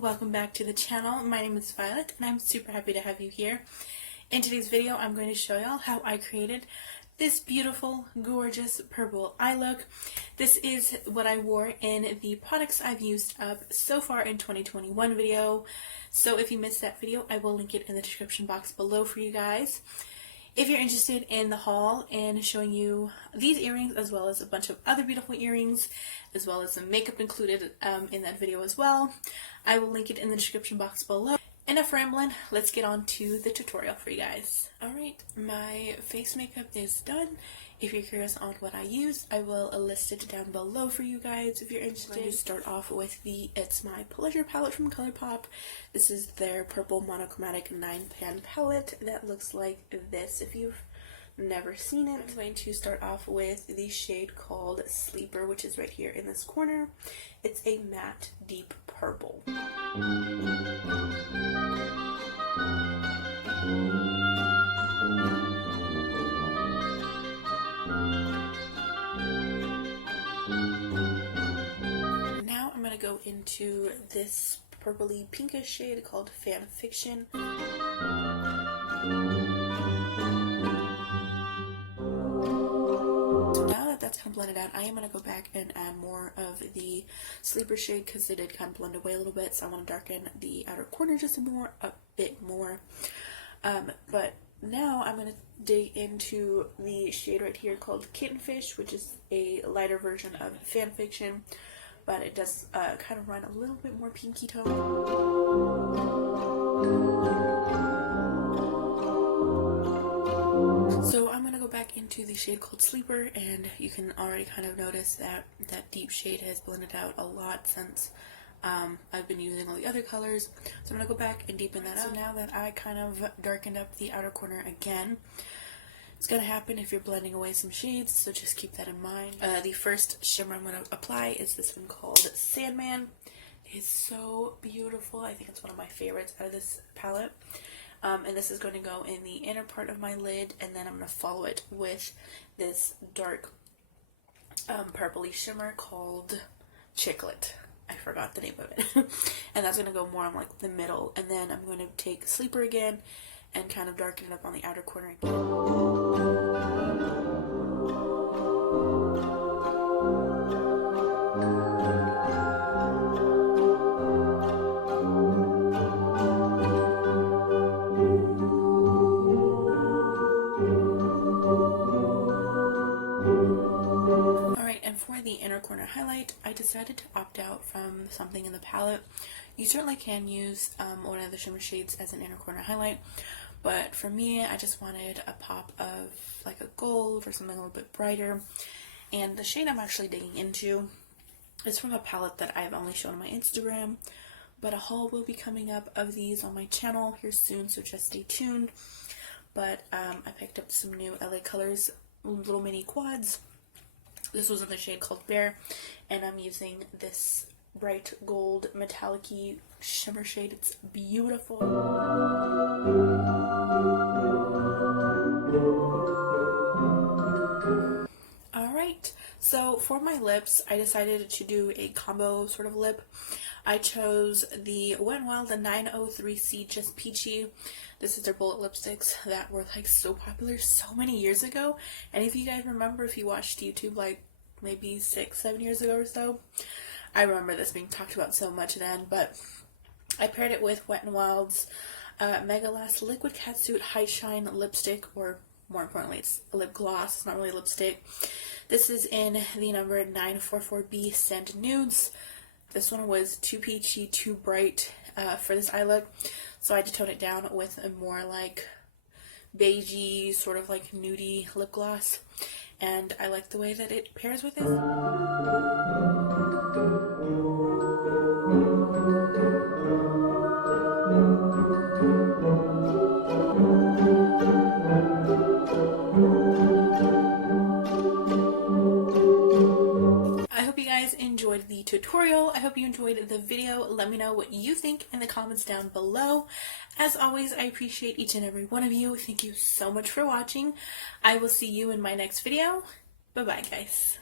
welcome back to the channel. My name is Violet and I'm super happy to have you here. In today's video I'm going to show y'all how I created this beautiful, gorgeous purple eye look. This is what I wore in the products I've used up so far in 2021 video. So if you missed that video, I will link it in the description box below for you guys. If you're interested in the haul and showing you these earrings as well as a bunch of other beautiful earrings, as well as some makeup included in that video as well, I will link it in the description box below. Enough rambling, let's get on to the tutorial for you guys. Alright, my face makeup is done. If you're curious on what I use, I will list it down below for you guys if you're interested. I'm going to start off with the It's My Pleasure palette from ColourPop. This is their purple monochromatic 9-pan palette that looks like this if you've never seen it. I'm going to start off with the shade called Sleeper, which is right here in this corner. It's a matte deep purple. Now I'm going to go into this purpley pinkish shade called Fan Fiction. That's kind of blended out. I am going to go back and add more of the Sleeper shade because they did kind of blend away a little bit, so I want to darken the outer corner just a bit more. But now I'm going to dig into the shade right here called Kittenfish, which is a lighter version of Fan Fiction, but it does kind of run a little bit more pinky tone. So I'm going to go back into the shade called Sleeper, and you can already kind of notice that that deep shade has blended out a lot since I've been using all the other colors. So I'm going to go back and deepen that out. So now that I kind of darkened up the outer corner again, it's going to happen if you're blending away some shades, so just keep that in mind. The first shimmer I'm going to apply is this one called Sandman. It's so beautiful. I think it's one of my favorites out of this palette. And this is going to go in the inner part of my lid, and then I'm going to follow it with this dark purpley shimmer called Chicklet. I forgot the name of it. And that's going to go more on like the middle, and then I'm going to take Sleeper again and kind of darken it up on the outer corner again. For the inner corner highlight, I decided to opt out from something in the palette. You certainly can use one of the shimmer shades as an inner corner highlight, but for me, I just wanted a pop of like a gold or something a little bit brighter. And the shade I'm actually digging into is from a palette that I've only shown on my Instagram, but a haul will be coming up of these on my channel here soon, so just stay tuned. But I picked up some new LA Colors little mini quads. This was in the shade called Bear, and I'm using this bright gold metallic-y shimmer shade. It's beautiful. Alright, so for my lips, I decided to do a combo sort of lip. I chose the Wet n Wild, the 903C Just Peachy. This is their bullet lipsticks that were like so popular so many years ago. And if you guys remember, if you watched YouTube like maybe 6-7 years ago or so, I remember this being talked about so much then. But I paired it with Wet n Wild's Mega Last Liquid Catsuit High Shine lipstick, or more importantly, it's a lip gloss. It's not really lipstick. This is in the number 944B Sand Nudes. This one was too peachy, too bright for this eye look, so I had to tone it down with a more like beigey, sort of like nudie lip gloss, and I like the way that it pairs with it. Enjoyed the tutorial. I hope you enjoyed the video. Let me know what you think in the comments down below. As always, I appreciate each and every one of you. Thank you so much for watching. I will see you in my next video. Bye bye, guys.